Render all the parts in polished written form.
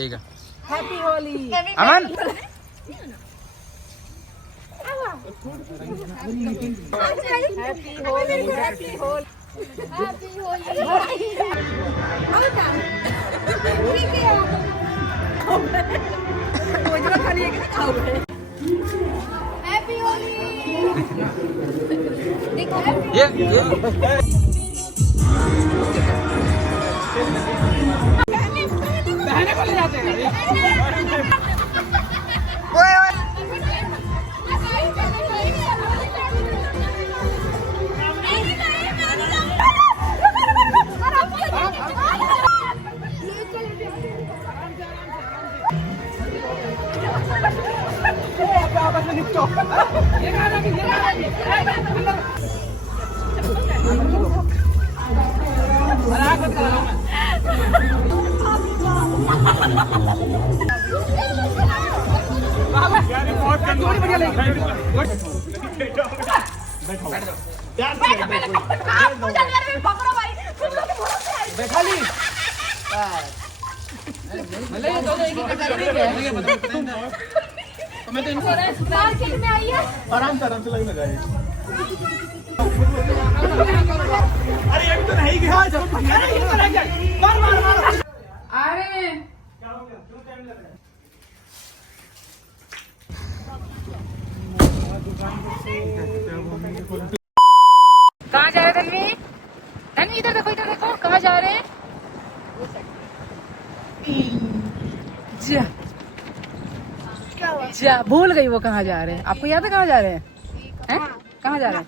ठीक है। Happy Holi Aman happy Holi happy Holi happy Holi happy Holi ये बहने को ले जाते हैं। आराम से लगने जाए। अरे अभी तो नहीं गया। मार मार मार। अरे कहाँ जा रहे तन्वी? तन्वी इधर देखो कहाँ जा रहे हैं? जा भूल गई वो कहाँ जा रहे हैं। आपको याद है कहाँ जा रहे हैं? कहाँ जा रहे हैं?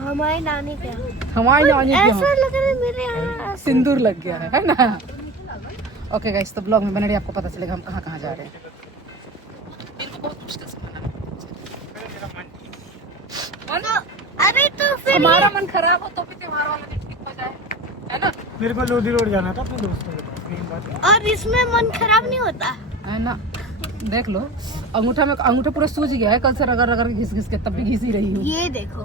हमारी नानी के हमारी नानी के ऐसा यहाँ लग रहा है मेरे यहाँ सिंदूर लग गया है ना। ओके गाइस, तो ब्लॉग में बने रहिए, आपको पता चलेगा हम कहाँ जा रहे हैं। बहुत मुश्किल से मना। अरे तो फिर हमारा मन खराब हो तो भी त्योहार वाला दिन ठीक हो जाए, है ना? मेरे को लोधी रोड जाना था अपने दोस्तों के पास। मेन बात है। और इसमें मन खराब नहीं होता। है ना? देख लो, अंगूठा पूरा सूज गया है कल से रगड़ रगड़ के घिस के, तब भी घिस ही रही हूँ। ये देखो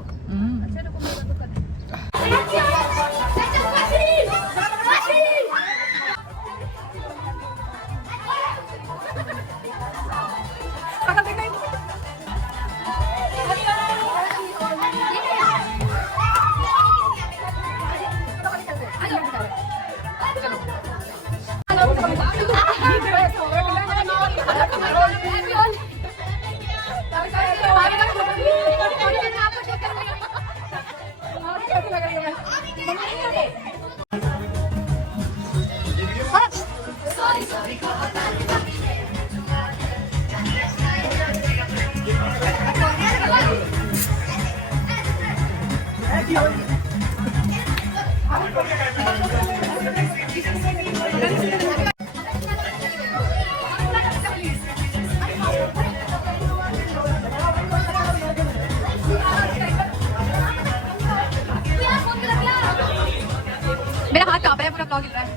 मेरा हाथ कांप रहा है, पूरा ब्लॉग हिल रहा है।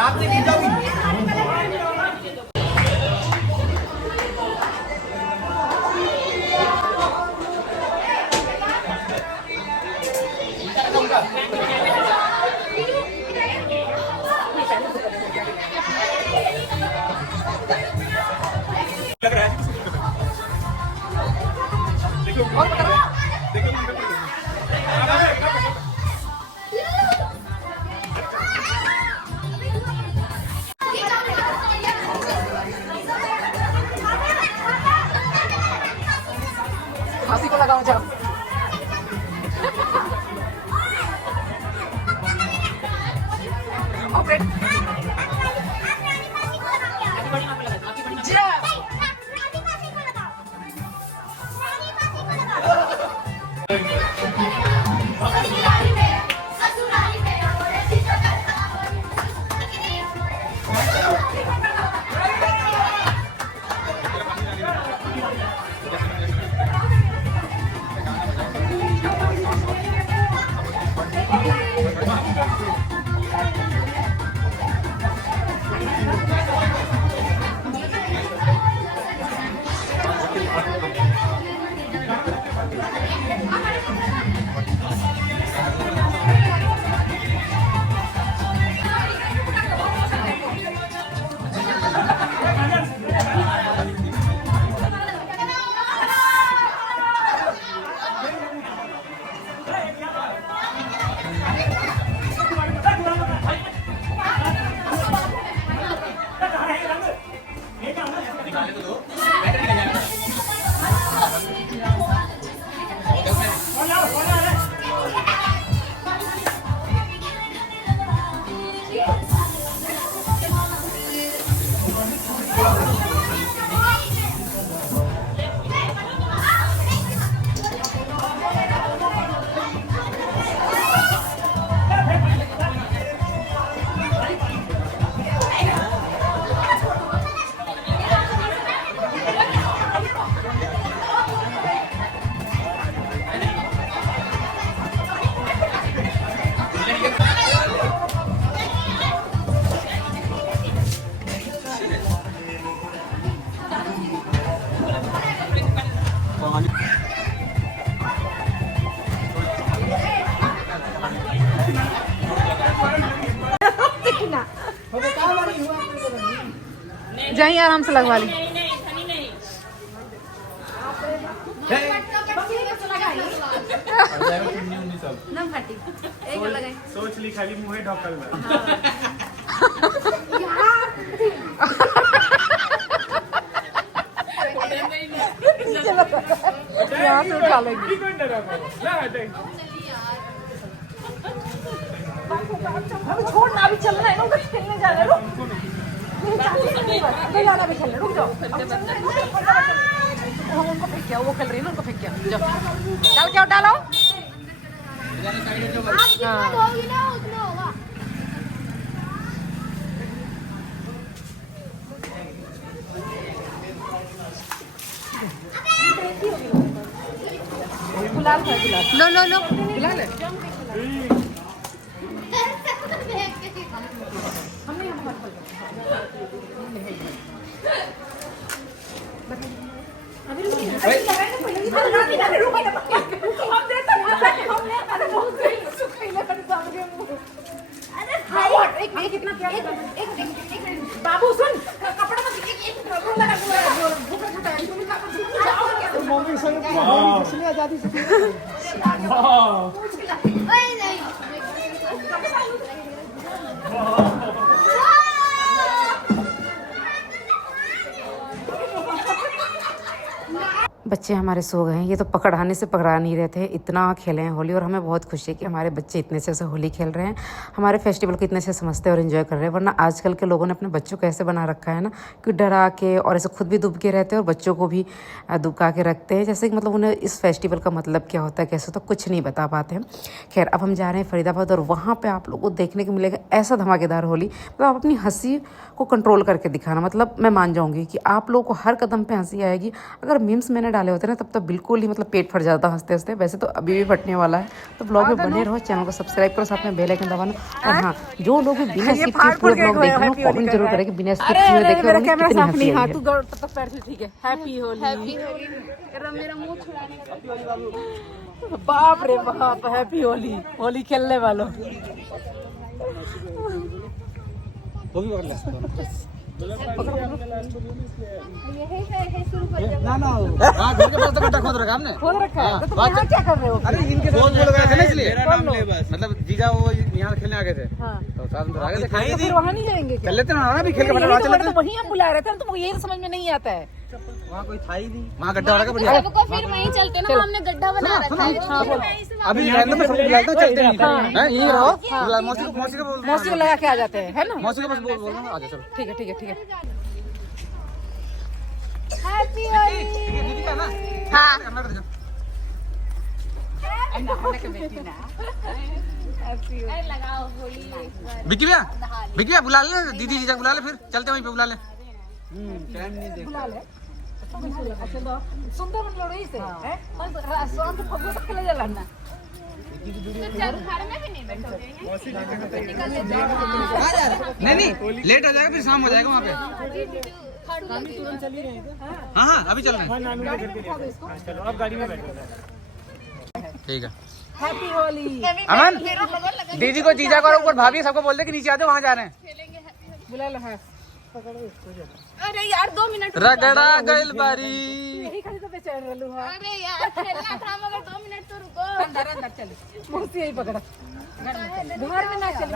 आपने गिर जाओगी। लग रहा है देखो फांसी को लगाओ जाओ। जाइए आराम से लगवा ली। सोच ली खाली मुँह ढकल में। यहाँ से उठा लेंगे। छोड़ ना, अभी चलना है ना, उनको खेलने जाना है। जाना भी खेलने, रुक जाओ। हम उनको फेंक किया, वो खेल रही है ना, उनको फेंक किया। जाओ डाल के डालो। गुलाल है, गुलाल। नो नो नो, गुलाल है। बाबू सुन, कपड़ा मत मम्मी संग आजादी से बच्चे हमारे सो गए हैं। ये तो पकड़ाने से पकड़ा नहीं रहे थे, इतना खेले हैं होली। और हमें बहुत खुशी है कि हमारे बच्चे इतने अच्छे से होली खेल रहे हैं, हमारे फेस्टिवल को इतने अच्छे समझते हैं और इन्जॉय कर रहे हैं। वरना आजकल के लोगों ने अपने बच्चों को ऐसे बना रखा है ना कि डरा के और ऐसे खुद भी दुब के रहते हैं और बच्चों को भी दुबका के रखते हैं, जैसे कि मतलब उन्हें इस फेस्टिवल का मतलब क्या होता है, कैसे, तो कुछ नहीं बता पाते हैं। खैर, अब हम जा रहे हैं फरीदाबाद और वहाँ पर आप लोगों को देखने को मिलेगा ऐसा धमाकेदार होली। मतलब आप अपनी हंसी को कंट्रोल करके दिखाना, मतलब मैं मान जाऊँगी कि आप लोगों को हर कदम पे हंसी आएगी। अगर मीम्स मैंने डाले होते ना तब तो बिल्कुल ही मतलब पेट फट जाता हंसते हंसते। वैसे तो अभी भी फटने वाला है। तो ब्लॉग में बने रहो, चैनल को सब्सक्राइब करो, साथ में बेल आइकन दबाना। और हाँ, जो लोग भी बिना स्किप किए पूरे ब्लॉग देख रहे हो कमेंट जरूर करें कि बिना स्किप किए देखे और उन्हें कितनी हंसी आई है। तू गौर तब पैर से ठीक है। हैप्पी होली। हैप्पी होली। मेरा मुंह छुड़ाने बाप रे बाप, हैप्पी होली। होली खेलने वालों वो भी पकड़ ले। ना ना घर के पास तो गड्ढा खोद रखा हमने। खोद रखा है तो यहाँ क्या कर रहे हो? अरे इनके बोल गए थे ना, इसलिए मतलब जीजा वो यहाँ खेलने आ गए थे तो साथ में आ गए थे। फिर वहाँ नहीं जाएंगे, चल लेते ना अभी खेल के बना चल लेते। वहीं हम बुला रहे थे, तुमको यही समझ में नहीं आता है। वहाँ कोई था ही नहीं, वहाँ गड्ढा वाला बढ़िया। सबको फिर वहीं चलते ना, हमने गड्ढा बना रखा है। अभी रहने में सबको बुलाता चलते नहीं हैं, यहीं रहो। मौसी को लगा के आ जाते हैं, है ना? मौसी को बस बोल आ जाओ। चलो ठीक है ठीक है ठीक है। हैप्पी होली। हाँ लगाओ होली। विक्की भैया बुला ले, दीदी जीजा बुला ले, फिर चलते वहीं पे बुला ले। टाइम नहीं देखा। सुंदर बन रही से हैं, शाम को फगुआ तक खेले जाला ना। घर में भी नहीं बैठोगे? नहीं लेट हो जाएगा, फिर शाम हो जाएगा वहाँ पे। हाँ हाँ अभी चल रहे हैं। चलो आप गाड़ी में बैठो। ठीक है। हैप्पी होली। अमन, दीदी को, जीजा को और ऊपर भाभी सबको बोल दे कि नीचे आ जाओ, वहाँ जा रहे हैं। बुला लो। हाँ अरे यार 2 मिनट रगड़ा गइल बारी। यही खाली तो बेचैन रहलू। हाँ अरे यार खेलना था, मगर 2 मिनट तो रुको। अंदर चल, मौसी यही पकड़ा। घर में ना चले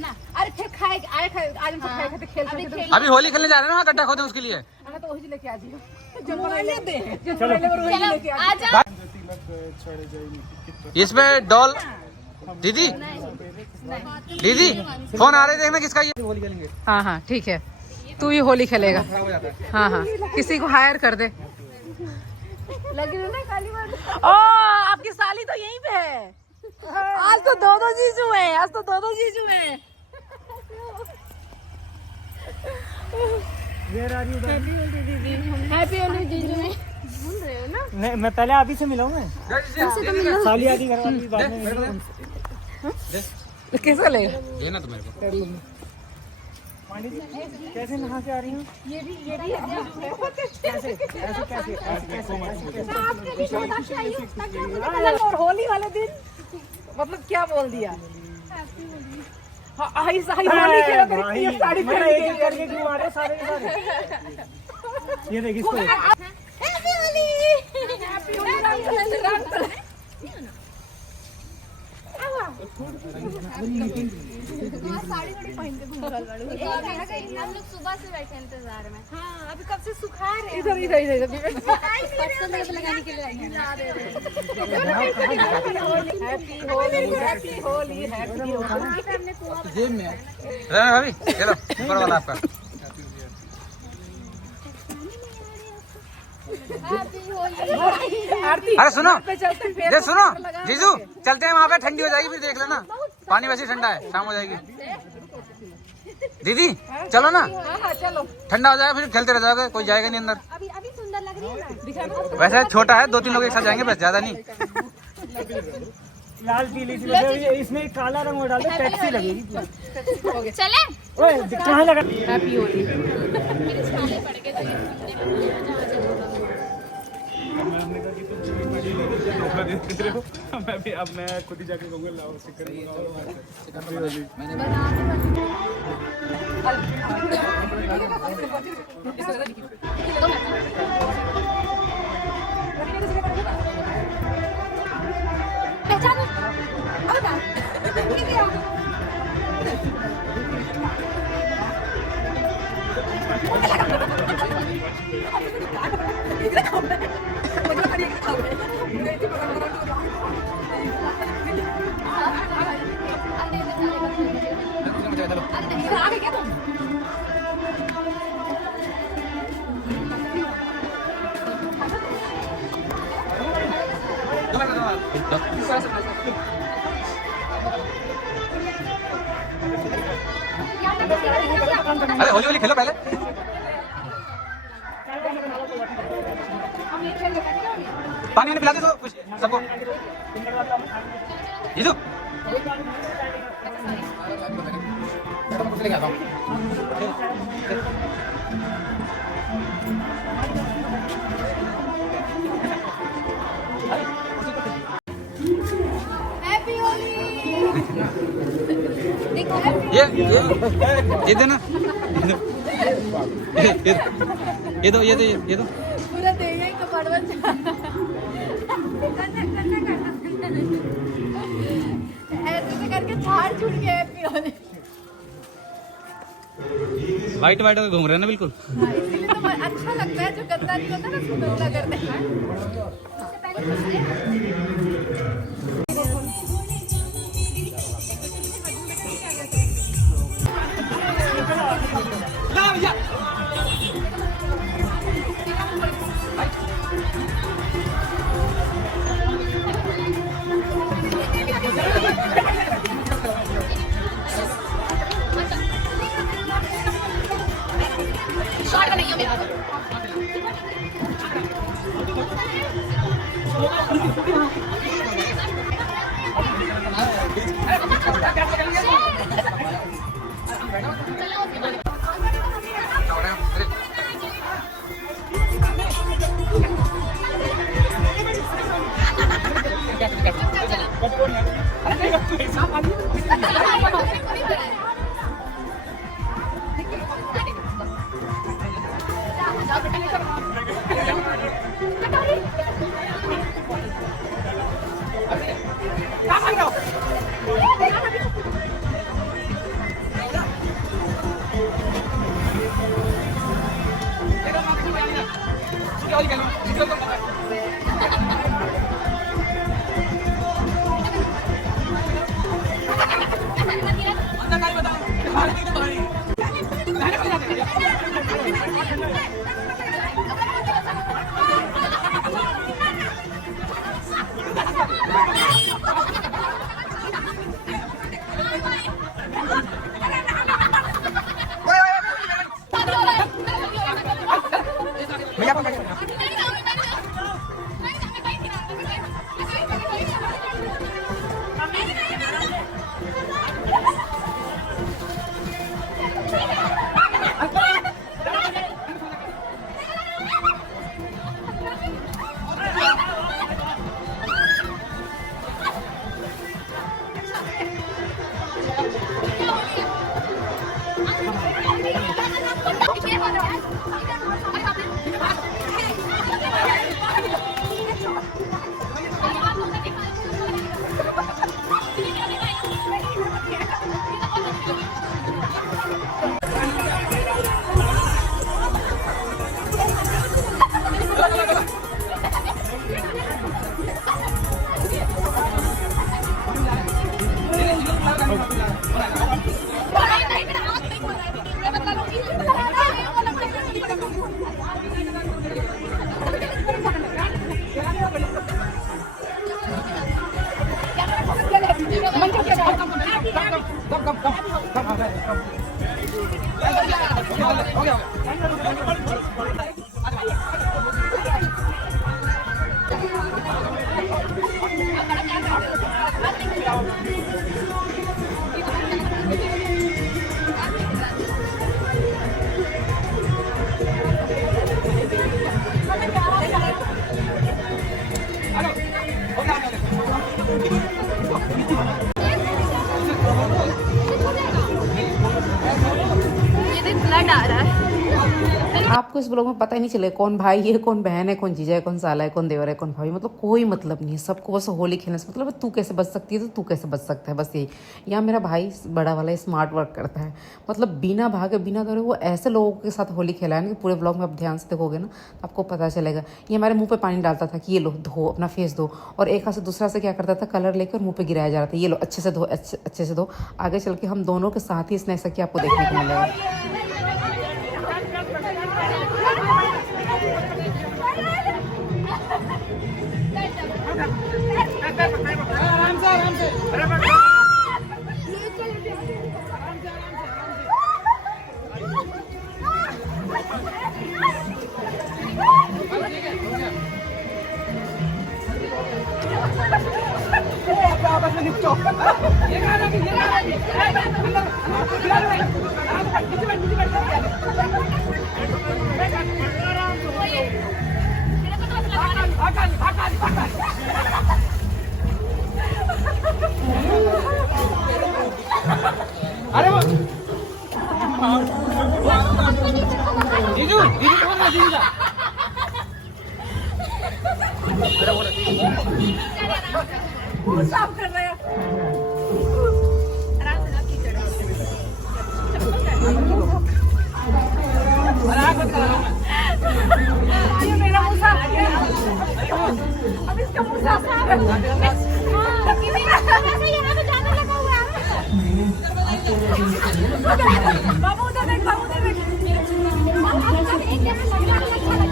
ना। अरे फिर खाए आज हम सब खाए खेल। अभी होली खेलने जा रहे हैं ना, गड्ढा खोदे उसके लिए। तो वही लेके आ जाइए जो बनाइए दे, जो वही लेके आ आजा। इसमें डॉल दीदी फोन आ रहे, देखना किसका ये। होली खेलेंगे। हाँ हाँ ठीक है, तू ही होली खेलेगा। हाँ हाँ किसी को हायर कर दे। लगी ना काली बात। ओ आपकी साली तो यहीं पे है। आज तो दो जीजू हैं, आज तो दो जीजू हैं। हैप्पी होली जीजू में भूल रहे हो ना? नहीं, मैं पहले आप ही से मिला हूँ। मैं साली आदि घर वाली बाद में कैसा ले देना तो मेरे को। पांडे जी कैसे नहा के आ रही हूँ? ये भी कैसे कैसे कैसे और होली वाले दिन मतलब क्या बोल दिया? हाँ ही होली खेला करके ये साड़ी पहन के करके क्यों आ रहे सारे के सारे? ये देख इसको। हैप्पी होली। हैप्पी होली। साड़ी बड़ी पहन के घूम रहा है। हम लोग सुबह से बैठे इंतजार में। हाँ अभी कब से सुखा रहे हैं। इधर लगाने के लिए आई हैं। हैप्पी होली। जेब में भाभी चलो ऊपर वाला आपका। आरती अरे सुनो चलते ये सुनो जीजू, चलते हैं वहाँ पे, ठंडी हो जाएगी फिर देख लेना, पानी वैसे ठंडा है, शाम हो जाएगी। दीदी चलो ना, चलो ठंडा हो जाएगा फिर खेलते रह जाओगे, कोई जाएगा नहीं अंदर। अभी सुंदर लग रही है ना? वैसे छोटा है, 2-3 लोग एक साथ जाएंगे बस, ज्यादा नहीं। लाल पीली सी लगी हुई है, इसमें काला रंग डाल दो, टैक्सी लगेगी। चले ओए कहाँ लगा? हैप्पी होली। मैं अब मैं खुद ही जाके कहूँगा लाओ चिकन देखो अरे होली होली खेलो पहले। पानी पिला दे कुछ सबको। जीजू कुछ लेके आता हूँ। हैप्पी होली। ये देना। ये दो पूरा देंगे तो पड़वल ऐसे तो करके झाड़ छूट गया हैप्पी होली। वाइट वाइट घूम रहे हैं ना बिल्कुल। इसलिए तो अच्छा लगता है, जो गंदा नहीं होता ना उसको गंदा करते हैं। आपको इस ब्लॉग में पता ही नहीं चले कौन भाई है, कौन बहन है, कौन जीजा है, कौन साला है, कौन देवर है, कौन भाभी। मतलब कोई मतलब नहीं है, सबको बस होली खेलने से मतलब तू कैसे बच सकती है तो तू कैसे बच सकता है, बस यही। यहाँ मेरा भाई बड़ा वाला स्मार्ट वर्क करता है, मतलब बिना भागे बिना दौड़े वो ऐसे लोगों के साथ होली खेला है ना कि पूरे ब्लॉग में आप ध्यान से देखोगे ना तो आपको पता चलेगा। ये हमारे मुँह पर पानी डालता था कि ये लो धो अपना फेस धो, और एक हाथ से दूसरा से क्या करता था कलर लेकर मुँह पर गिराया जा रहा था, ये लो अच्छे से धो, अच्छे से धो। आगे चल के हम दोनों के साथ ही इसने ऐसा किया, आपको देखने को मिलेगा। आराम से ये चल अरे वो जीजू जीजू कौन है जीजू साफ कर रहे हैं आराम से ना कीचड़ ये मेरा मुंह साफ है अब इसका मुंह साफ है किसी ने ऐसे यहाँ पे जाने लगा हुआ है बाबू उधर देख बाबू उधर देख अब एक जैसे लगना अच्छा लग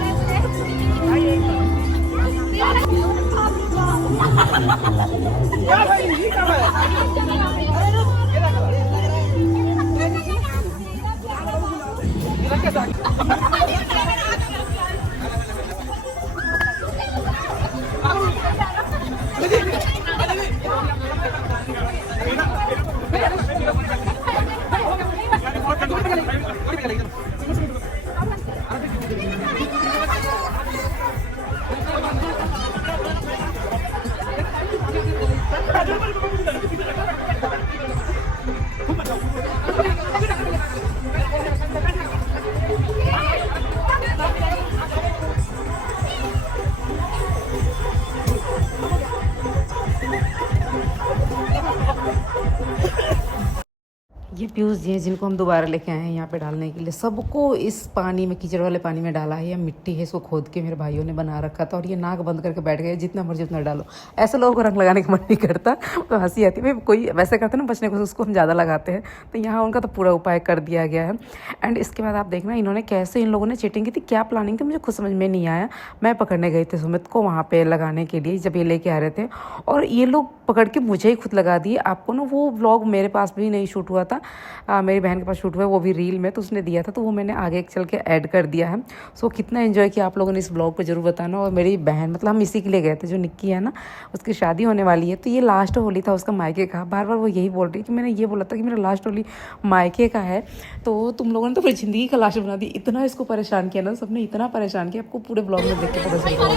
ये प्यूज हैं जिनको हम दोबारा लेके आए हैं यहाँ पे डालने के लिए। सबको इस पानी में, कीचड़ वाले पानी में डाला है। ये मिट्टी है, इसको खोद के मेरे भाइयों ने बना रखा था और ये नाक बंद करके बैठ गए, जितना मर्जी उतना डालो। ऐसे लोगों को रंग लगाने का मन नहीं करता, तो हंसी आती है। कोई वैसे करते ना बचने को, उसको हम ज़्यादा लगाते हैं, तो यहाँ उनका तो पूरा उपाय कर दिया गया है। एंड इसके बाद आप देखना इन्होंने कैसे इन लोगों ने चीटिंग की थी, क्या प्लानिंग थी मुझे खुद समझ में नहीं आया। मैं पकड़ने गई थी सुमित को वहाँ पर लगाने के लिए, जब ये लेके आ रहे थे, और ये लोग पकड़ के मुझे ही खुद लगा दिए। आपको ना वो व्लॉग मेरे पास भी नहीं शूट हुआ था, मेरी बहन के पास शूट हुआ है, वो भी रील में, तो उसने दिया था, तो वो मैंने आगे चल के ऐड कर दिया है। सो कितना एंजॉय किया आप लोगों ने इस ब्लॉग को जरूर बताना। और मेरी बहन, मतलब हम इसी के लिए गए थे, जो निक्की है ना, उसकी शादी होने वाली है, तो ये लास्ट होली था उसका मायके का। बार बार वो यही बोल रही है कि मैंने ये बोला था कि मेरा लास्ट होली मायके का है, तो तुम लोगों ने तो मेरी ज़िंदगी का लास्ट बना दी। इतना इसको परेशान किया ना सबने, इतना परेशान किया, आपको पूरे ब्लॉग में देख के पता चलेगा।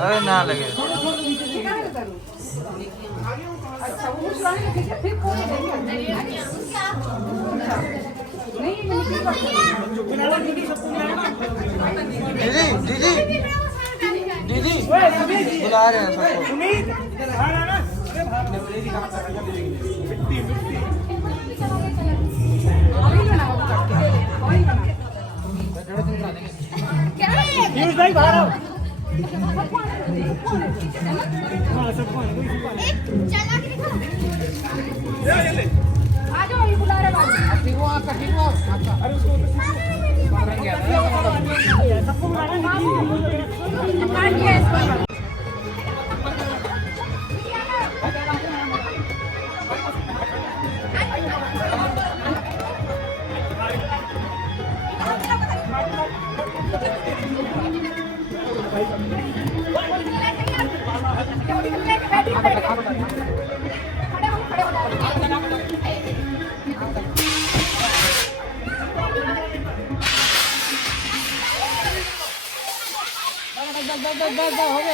अरे ना लगे दीदी दीदी बुला रहे हैं आ जाओ, ये बुला रहे सबको।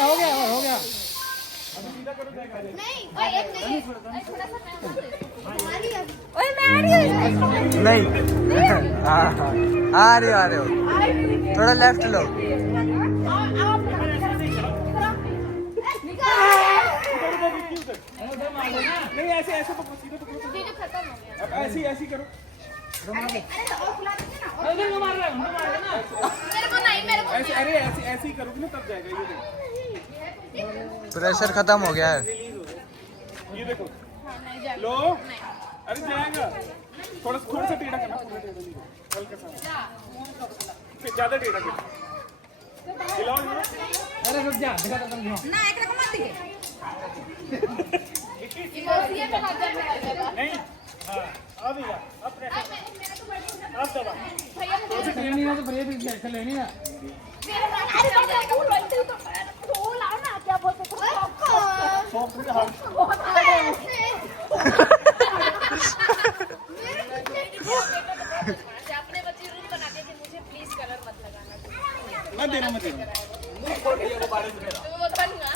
हो गया नहीं ओए एक नहीं थोड़ा सा ओए मैं आ रही हूं नहीं आ रहे हो थोड़ा लेफ्ट लो नहीं ऐसे ऐसे पकड़ो सीधे पकड़ो वीडियो खत्म हो गया अब ऐसे ऐसे करो अरे और खुला दीजिए ना अरे वो मार रहा है ना मेरे को नहीं ऐसे अरे ऐसे ऐसे ही करोगे ना तब जाएगा ये देखो प्रेशर खत्म हो गया है ये देखो लो अरे जाएगा थोड़ा सा टेढ़ा करना पूरा टेढ़ा नहीं हल्का सा ज्यादा टेढ़ा करना हिलाओ अरे रुक जा दिखा तो ना एक रकम मत दिखे ये पे हाथ दे नहीं हां अब या अब प्रेशर अब दबा भैया मुझे ट्रेनिंग में तो ब्रेक ऐसे लेनी है अरे तो लाओ ना क्या बोलते हो सॉफ्ट में हाथ अपने बच्चे रूल बनाते थे मुझे प्लीज कलर मत लगाना मत देना वो बारिश में वो बनना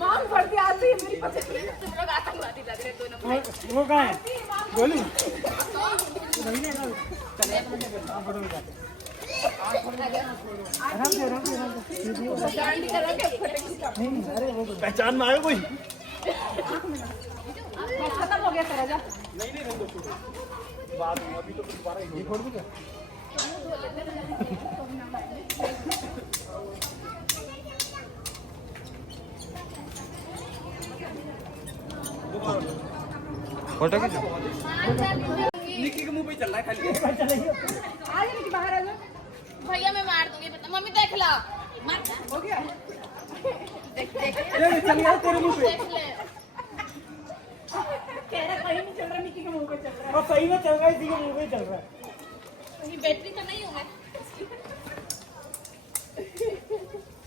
मांग पड़ती आती है मेरी पसंद तुम लोग आतंकवादी लग रहे दोनों वो कहाँ है गोलू पहचान में आया कोई खत्म हो गया तेरा जा नहीं बाद में अभी तो दोबारा ये छोड़ दूंगा फोटो खींचो निक्की के मुंह पे चल रहा है खाली चलेगा आ जा निक्की बाहर आ जा भैया मैं मार दूंगी पता मम्मी देख ला मार हो गया देख ये चल गया तेरे मुंह पे देख ले कह रहा कहीं नहीं चल रहा निक्की के मुंह पे चल रहा और सही में चल रहा है इसी के मुंह पे चल रहा है ये बैटरी तो नहीं हूं मैं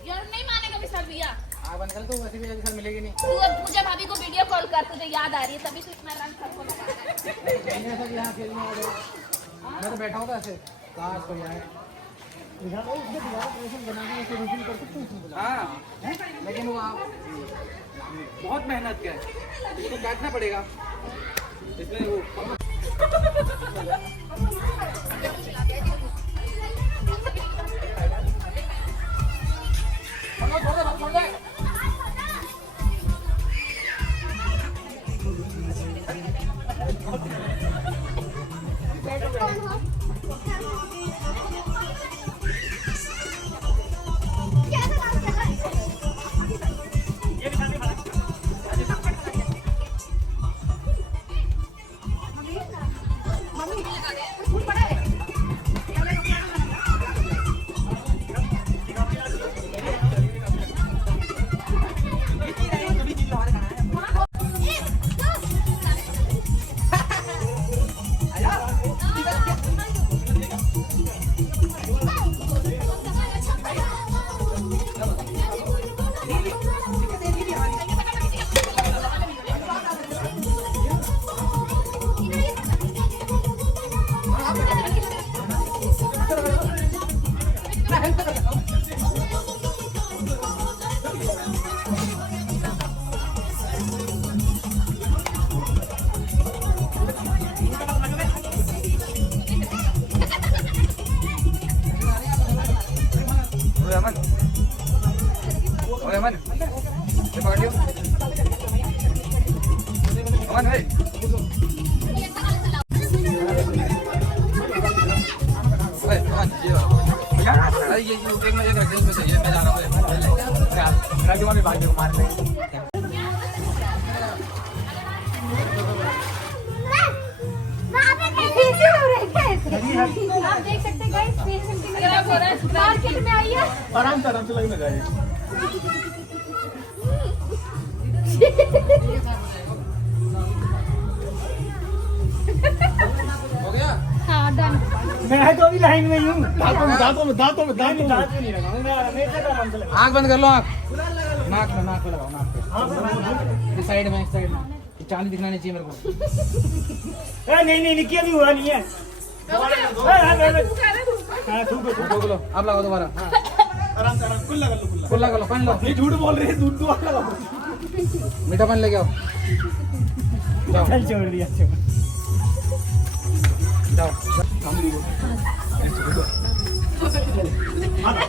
यार नहीं मानेगा विशाल भैया निकल तो वैसे भी सर मिलेगी नहीं तू अब पूजा भाभी को वीडियो कॉल कर तुझे याद आ रही है तभी तो इतना रंग सबको लगा रहा है मैं तो बैठा हूँ ऐसे काश कोई आए हाँ लेकिन वो आप बहुत मेहनत किया है इसको बैठना पड़ेगा इसमें वो Aman, cepat dia. Aman, hey. Aman, ये अरे ये एक में रख दे इसमें से ये मैं जा रहा हूँ क्या राजू में भाग को मारने आप देख सकते हैं गाइस 3 सेंटीमीटर मार्केट में आई है आराम से लग लगाए मैं तो अभी लाइन में ही हूँ। दांतों में दांत में नहीं लगाऊंगा, मैं हमेशा का मंजिल है। आँख बंद कर लो, आँख नाक में लगाओ, नाक पे इस साइड में चांदी दिखना नहीं चाहिए मेरे को। नहीं निकी अभी हुआ नहीं है। ठोक लो, अब लगाओ दोबारा। आराम से कुल्ला कर लो, कुल्ला कर लो, पहन लो। ये झूठ बोल रहे हैं, दूध दुआ लगाओ। मीठा पानी लेके आओ, जाओ चल छोड़ दिया, छोड़। जाओ।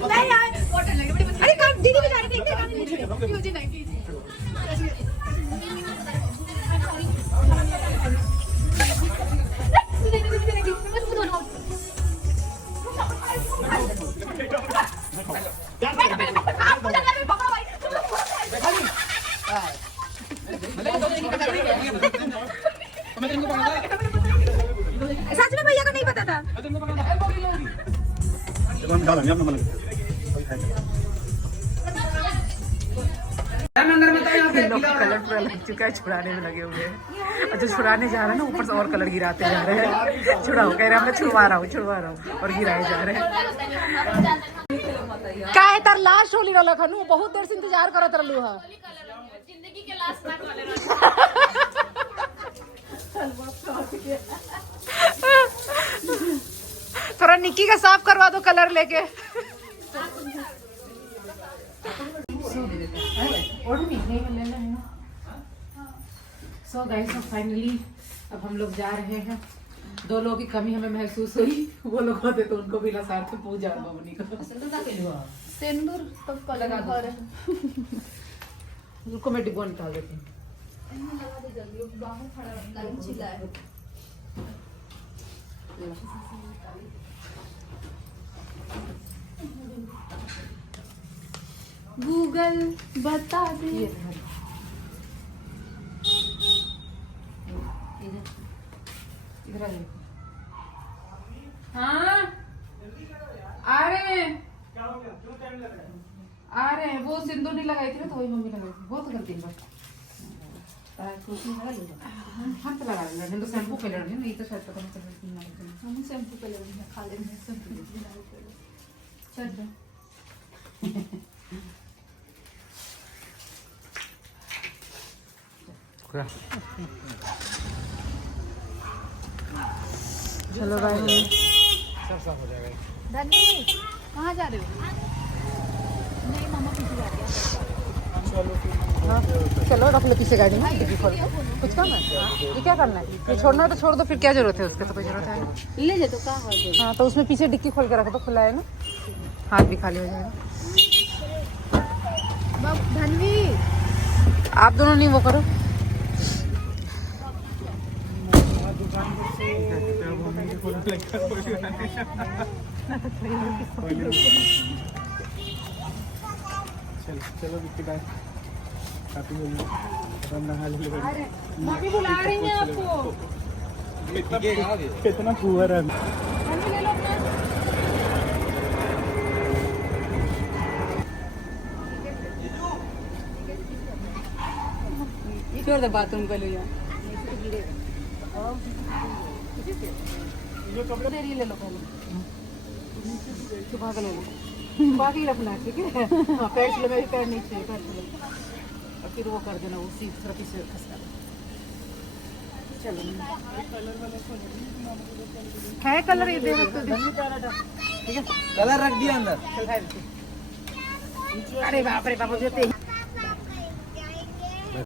नहीं यार बॉटल लगे बड़ी। अरे काम दीदी बजा रही थी, काम नहीं छोड़े क्यों जी नहीं कीजिए। सच में भैया को नहीं पता था। इन लोग का कलर पूरा लग चुका है, छुड़ाने में लगे हुए हैं। अच्छा छुड़ाने जा रहे हैं ना, ऊपर से और कलर गिराते जा रहे हैं। छुड़ाओ, कह रहे हैं मैं छुड़वा रहा हूँ और गिराए जा रहे हैं। का है तार लास्ट होली वाला खनू, बहुत देर से इंतजार करत रहलू है। जिंदगी के लास्ट नाक वाले थोड़ा निक्की का साफ करवा दो कलर लेके। सो गाइस फाइनली अब हम लोग जा रहे हैं। 2 लोगों की कमी हमें महसूस हुई, वो लोग होते तो उनको भी लसार थे पूजा भवनी को। सिंदूर तब का लगा दो। उनको मैं डिब्बा निकाल देती हूँ। गूगल बता दे। हाँ आ रहे हैं, वो सिंदूर नहीं लगाई थी ना, तो वही मम्मी लगाई थी। बहुत गलती बस हाथ लगा लेना, तो शैम्पू पे लड़ने नहीं तो शायद पता नहीं चल। हम शैम्पू पे लगे खा लेंगे शैम्पू। चल चलो भाई सब साफ हो जाएगा। धनी कहाँ जा रहे हो? नहीं मामा पीछे जा रही है। हाँ चलो रख लो पीछे गाड़ी में, डिग्गी खोल। कुछ काम है? ये क्या करना है? ये छोड़ना है तो छोड़ दो, फिर क्या जरूरत है उसके, तो कोई जरूरत है नहीं। ले जा तो कहाँ हो? हाँ तो उसमें पीछे डिक्की खोल के रखो तो खुला है ना, हाथ भी खाली हो जाएगा। धनवी आप दोनों नहीं वो करो। चलो बिट्टी बाय, हैप्पी होली। मम्मी बुला रही है आपको। कितना पुअर है। धनवी ले लो अपना। छोड़ दो बाथरूम को ले जाओ। ये कपड़े ले लो पहले, सुबह का ले लो, बाकी रखना है ठीक है। हाँ पैर सिलो, मेरी पैर नहीं चाहिए, पैर सिलो और फिर वो कर देना, उसी तरफ से खसका दो। चलो है कलर, ये दे सकते हो ठीक है, कलर रख दिया अंदर। चल भाई। अरे बाप रे बाप, जो